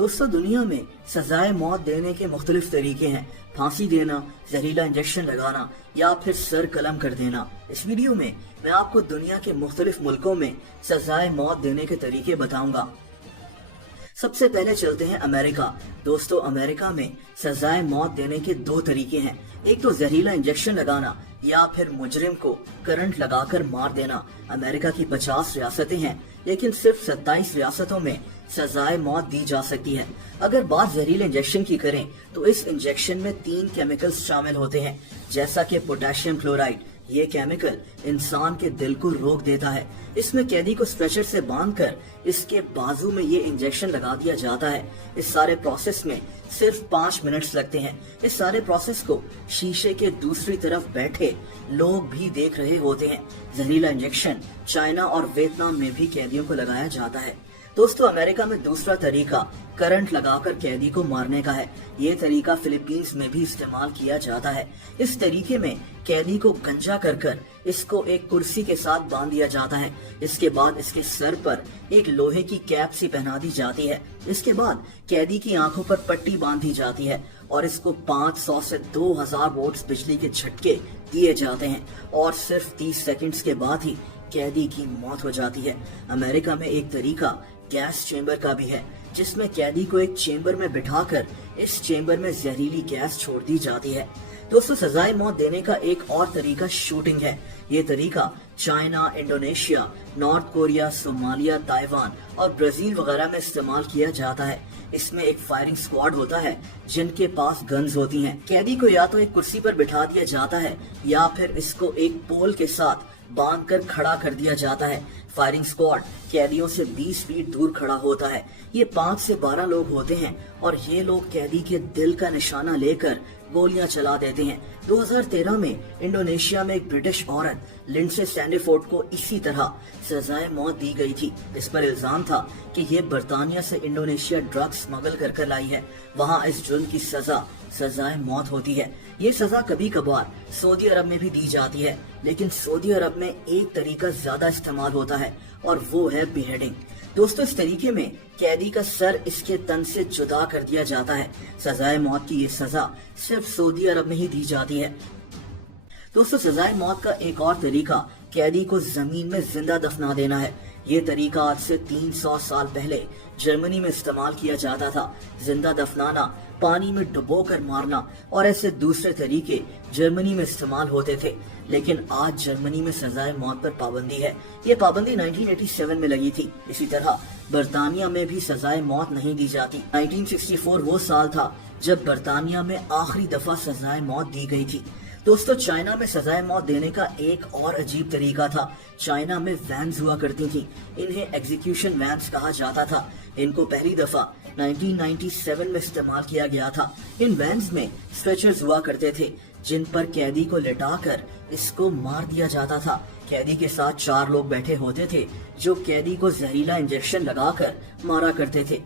दोस्तों दुनिया में सजाए मौत देने के मुख्तलिफ तरीके हैं। फांसी देना, जहरीला इंजेक्शन लगाना या फिर सर कलम कर देना। इस वीडियो में मैं आपको दुनिया के मुख्तलिफ मुल्कों में सजाए मौत देने के तरीके बताऊंगा। सबसे पहले चलते हैं अमेरिका। दोस्तों अमेरिका में सजाए मौत देने के दो तरीके हैं। एक तो जहरीला इंजेक्शन लगाना या फिर मुजरिम को करंट लगाकर मार देना। अमेरिका की 50 रियासतें हैं, लेकिन सिर्फ 27 रियासतों में सजाए मौत दी जा सकती है। अगर बात जहरीले इंजेक्शन की करें तो इस इंजेक्शन में 3 केमिकल्स शामिल होते हैं, जैसा कि पोटेशियम क्लोराइड। ये केमिकल इंसान के दिल को रोक देता है। इसमें कैदी को स्ट्रेचर से बांधकर इसके बाजू में ये इंजेक्शन लगा दिया जाता है। इस सारे प्रोसेस में सिर्फ 5 मिनट्स लगते हैं। इस सारे प्रोसेस को शीशे के दूसरी तरफ बैठे लोग भी देख रहे होते हैं। जहरीला इंजेक्शन चाइना और वियतनाम में भी कैदियों को लगाया जाता है। दोस्तों अमेरिका में दूसरा तरीका करंट लगाकर कैदी को मारने का है। ये तरीका फिलीपींस में भी इस्तेमाल किया जाता है। इस तरीके में कैदी को गंजा कर इसको एक कुर्सी के साथ बांध दिया जाता है। इसके बाद इसके सर पर एक लोहे की कैप सी पहना दी जाती है। इसके बाद कैदी की आंखों पर पट्टी बांधी जाती है और इसको 500 से 2000 वोल्ट्स बिजली के झटके दिए जाते हैं और सिर्फ 30 सेकंड्स के बाद ही कैदी की मौत हो जाती है। अमेरिका में एक तरीका गैस चेंबर का भी है, जिसमें कैदी को एक चेंबर में बिठाकर इस चेंबर में जहरीली गैस छोड़ दी जाती है। दोस्तों सजाए मौत देने का एक और तरीका शूटिंग है। ये तरीका China, Indonesia, north Korea, Somalia, Taiwan और ब्राजील वगैरह में इस्तेमाल किया जाता है। इसमें एक फायरिंग स्क्वाड होता है जिनके पास गन्स होती हैं। कैदी को या तो एक कुर्सी पर बिठा दिया जाता है या फिर इसको एक पोल के साथ बांधकर खड़ा कर दिया जाता है। फायरिंग स्क्वाड कैदियों से 20 फीट दूर खड़ा होता है। ये 5 से 12 लोग होते हैं और ये लोग कैदी के दिल का निशाना लेकर गोलियां चला देते हैं। 2013 में इंडोनेशिया में एक ब्रिटिश औरत लिंडसे सैंडीफोर्ड को इसी तरह सजाए मौत दी गई थी। इस पर इल्जाम था कि ये बर्तानिया से इंडोनेशिया ड्रग्स स्मगल कर लाई है। वहाँ इस जुर्म की सजाए मौत होती है। ये सजा कभी कभार सऊदी अरब में भी दी जाती है, लेकिन सऊदी अरब में एक तरीका ज्यादा इस्तेमाल होता है और वो है बिहेडिंग। दोस्तों इस तरीके में कैदी का सर इसके तन से जुदा कर दिया जाता है। सजाए मौत की ये सजा सिर्फ सऊदी अरब में ही दी जाती है। दोस्तों सजाए मौत का एक और तरीका कैदी को जमीन में जिंदा दफना देना है। ये तरीका आज से 300 साल पहले जर्मनी में इस्तेमाल किया जाता था। जिंदा दफनाना, पानी में डुबोकर मारना और ऐसे दूसरे तरीके जर्मनी में इस्तेमाल होते थे, लेकिन आज जर्मनी में सजाए मौत पर पाबंदी है। ये पाबंदी 1987 में लगी थी। इसी तरह बर्तानिया में भी सजाए मौत नहीं दी जाती। 1964 वो साल था जब बर्तानिया में आखिरी दफा सजाए मौत दी गई थी। दोस्तों चाइना में सजाए मौत देने का एक और अजीब तरीका था। चाइना में वैन्स हुआ करती थी। इन्हें एग्जीक्यूशन वैन्स कहा जाता था। इनको पहली दफा 1997 में इस्तेमाल किया गया था। इन वैन्स में स्ट्रेचर्स हुआ करते थे जिन पर कैदी को लिटाकर इसको मार दिया जाता था। कैदी के साथ 4 लोग बैठे होते थे जो कैदी को जहरीला इंजेक्शन लगाकर मारा करते थे।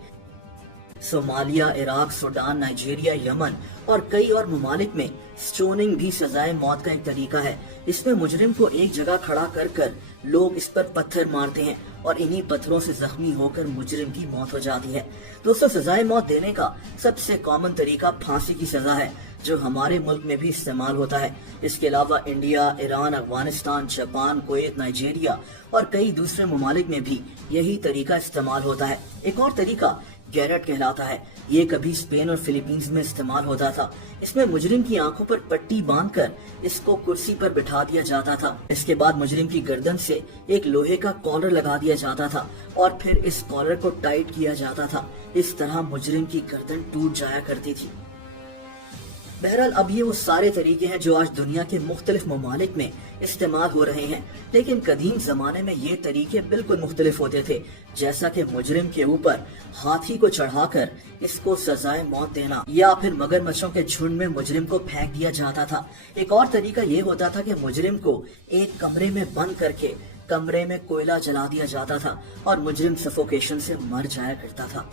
Somalia, Iraq, Sudan, Nigeria, Yemen और कई और ममालिक में स्टोनिंग भी सजाए मौत का एक तरीका है। इसमें मुजरिम को एक जगह खड़ा कर लोग इस पर पत्थर मारते हैं और इन्हीं पत्थरों से जख्मी होकर मुजरिम की मौत हो जाती है। दोस्तों सजाए मौत देने का सबसे कॉमन तरीका फांसी की सजा है, जो हमारे मुल्क में भी इस्तेमाल होता है। इसके अलावा India, Iran, Afghanistan, Japan, Kuwait, Nigeria और कई दूसरे ममालिक में भी यही तरीका इस्तेमाल होता है। एक और तरीका गैरेट कहलाता है। ये कभी स्पेन और फिलीपींस में इस्तेमाल होता था। इसमें मुजरिम की आंखों पर पट्टी बांधकर इसको कुर्सी पर बिठा दिया जाता था। इसके बाद मुजरिम की गर्दन से एक लोहे का कॉलर लगा दिया जाता था और फिर इस कॉलर को टाइट किया जाता था। इस तरह मुजरिम की गर्दन टूट जाया करती थी। बहरहाल अब ये वो सारे तरीके हैं जो आज दुनिया के मुख्तलिफ ममालिक में इस्तेमाल हो रहे हैं, लेकिन कदीम जमाने में ये तरीके बिल्कुल मुख्तलिफ होते थे। जैसा कि मुजरिम के ऊपर हाथी को चढ़ाकर इसको सजाए मौत देना या फिर मगरमच्छों के झुंड में मुजरिम को फेंक दिया जाता था। एक और तरीका ये होता था कि मुजरिम को एक कमरे में बंद करके कमरे में कोयला जला दिया जाता था और मुजरिम सफोकेशन से मर जाया करता था।